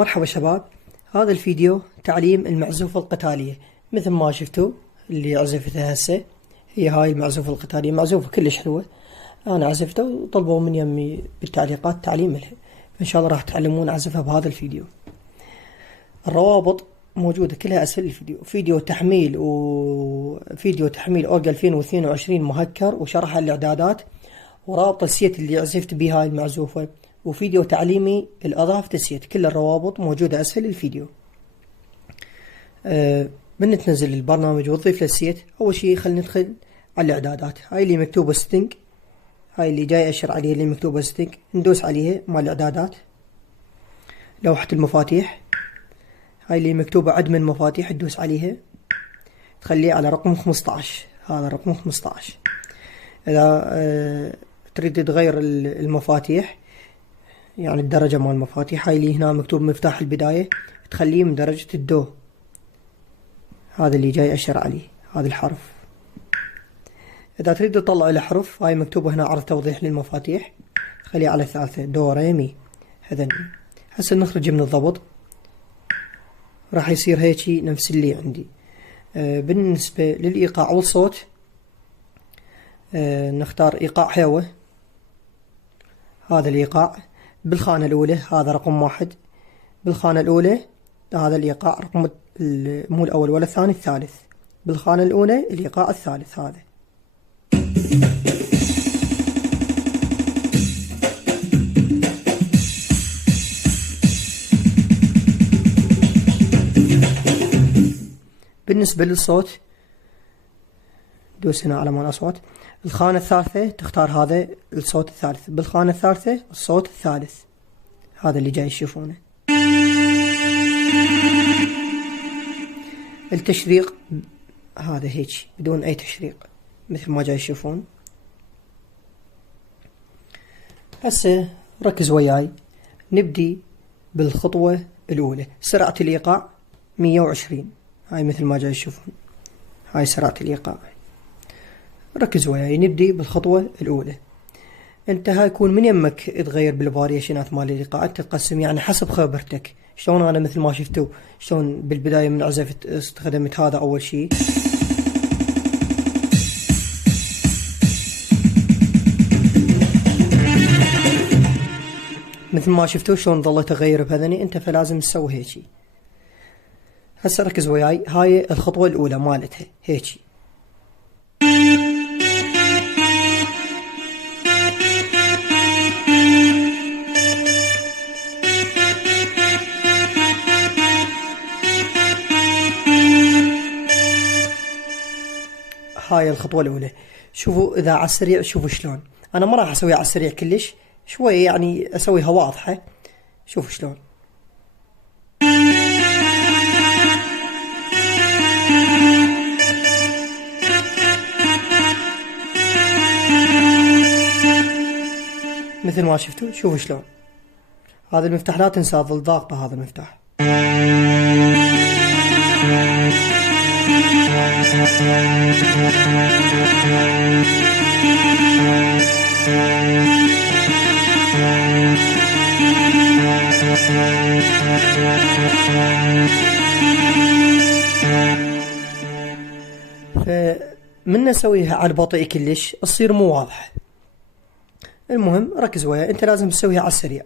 مرحبا شباب، هذا الفيديو تعليم المعزوفة القتالية. مثل ما شفتوا اللي عزفتها هسه هي هاي المعزوفة القتالية، معزوفة كلش حلوة. أنا عزفتها وطلبوا من يمي بالتعليقات تعليم لها، فإن شاء الله راح تعلمون أعزفها بهذا الفيديو. الروابط موجودة كلها أسفل الفيديو. فيديو تحميل أورج 2022 مهكر وشرح الإعدادات ورابط السيت اللي عزفت بها هاي المعزوفة، وفيديو تعليمي الأضافة السيت. كل الروابط موجودة أسفل الفيديو. من تنزل البرنامج وتضيف للسيت، أول شيء خلينا ندخل على الإعدادات. هاي اللي مكتوبة ستينج، هاي اللي جاي أشر عليها اللي مكتوبة ستينج، ندوس عليها مال الإعدادات. لوحة المفاتيح هاي اللي مكتوبة عد من مفاتيح، تدوس عليها تخليه على رقم 15. هذا رقم 15. إذا تريد تغير المفاتيح، يعني الدرجة مال المفاتيح، هاي اللي هنا مكتوب مفتاح البداية، تخليه من درجة الدو. هذا اللي جاي أشر عليه، هذا الحرف. إذا تريد تطلع الحرف، هاي مكتوبة هنا عرض توضيح للمفاتيح، خليه على الثالثة، دو ري مي. هذا هسه نخرج من الضبط، راح يصير هيجي نفس اللي عندي. بالنسبة للإيقاع والصوت، نختار إيقاع حيوة. هذا الإيقاع بالخانة الأولى، هذا رقم 1 بالخانة الأولى. هذا الإيقاع رقم مو الأول ولا الثاني، الثالث بالخانة الأولى، الإيقاع الثالث هذا. بالنسبة للصوت، دوس هنا على مال الأصوات. الخانة الثالثة تختار هذا الصوت الثالث، بالخانة الثالثة الصوت الثالث، هذا اللي جاي تشوفونه. التشريق هذا هيك بدون أي تشريق مثل ما جاي تشوفون. هسه ركز وياي، نبدي بالخطوة الأولى. سرعة الإيقاع 120، هاي مثل ما جاي تشوفون، هاي سرعة الإيقاع. ركز وياي، نبدي بالخطوة الأولى. انت هاي يكون من يمك تغير بالفاريشنات مال الإيقاعات، تتقسم يعني حسب خبرتك. شلون انا مثل ما شفتوا، شلون بالبداية من عزفت استخدمت هذا أول شيء، مثل ما شفتوا شلون ظليت أغير بهذني انت، فلازم تسوي هيجي. هسه ركز وياي، هاي الخطوة الأولى مالتها هيجي. هاي الخطوة الأولى. شوفوا إذا على السريع، شوفوا شلون أنا ما راح أسويها على السريع كلش، شوي يعني أسويها واضحة. شوفوا شلون. مثل ما شفتوا، شوفوا شلون. هذا المفتاح لا تنسى ظل ضاغطة هذا المفتاح. فمن نسويها على البطيء كلش تصير مو واضحة. المهم ركز ويا، انت لازم تسويها على السريع.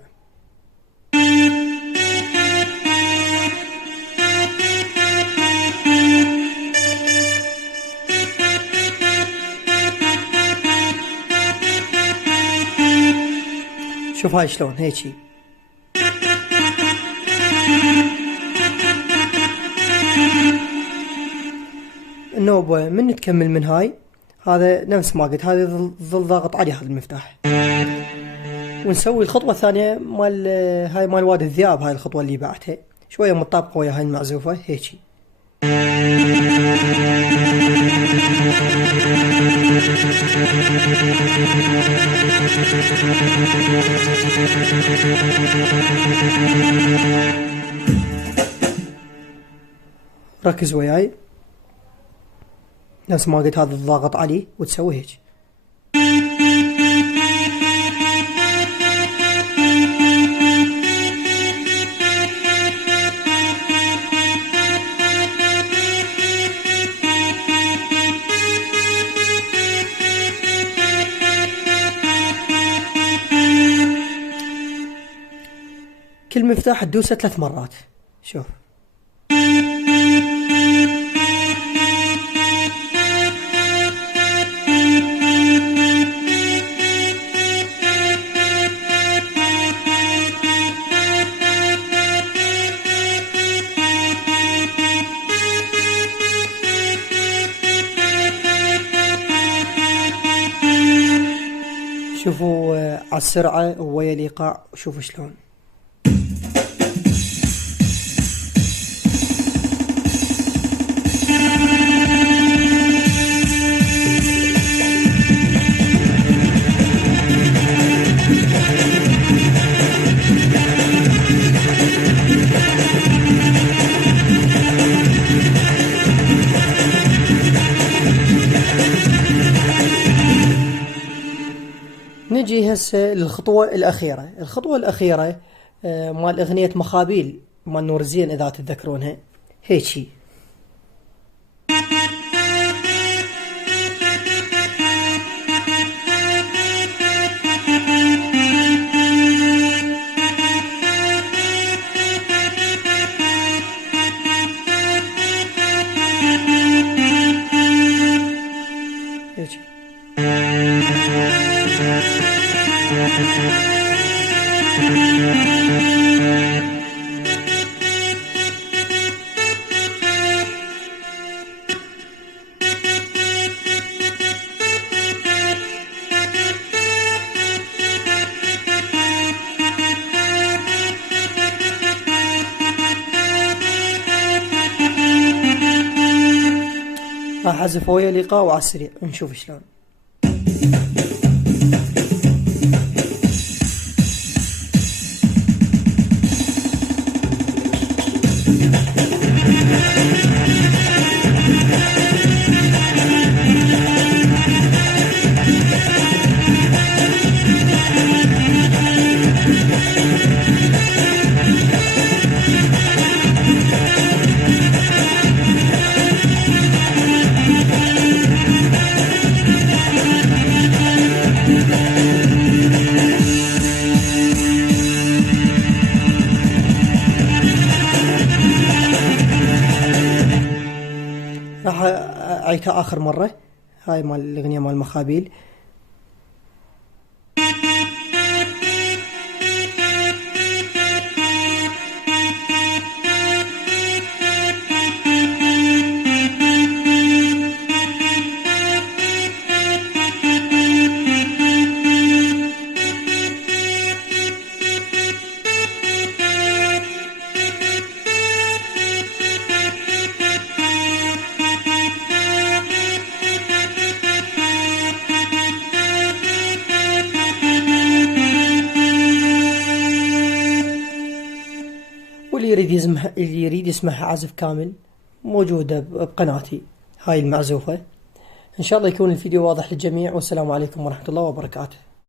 شوف هاي شلون هيجي. النوبة من تكمل من هاي، هذا نفس ما قلت، هذا ظل ضاغط عليه هذا المفتاح. ونسوي الخطوة الثانية مال هاي مال وادي الذئاب، هاي الخطوة اللي بعدها شوية مطابقة ويا هاي المعزوفة هيجي. ركز وياي، نفس ما قلت هذا الضغط عليه وتسوي هيك. كل مفتاح تدوسه 3 مرات. شوف. شوفوا على السرعة ويا الإيقاع، شوفوا شلون. نجي هسه للخطوة الأخيرة. الخطوة الأخيرة مال أغنية مخابيل مال نور الزين، إذا تتذكرونها هيجي. راح أعزف ويا الإيقاع وعلى السريع نشوف شلون. راح أعيدها آخر مرة، هاي مال الأغنية مال مخابيل. اللي يريد يسمعها عزف كامل موجودة بقناتي هاي المعزوفة. إن شاء الله يكون الفيديو واضح للجميع، والسلام عليكم ورحمة الله وبركاته.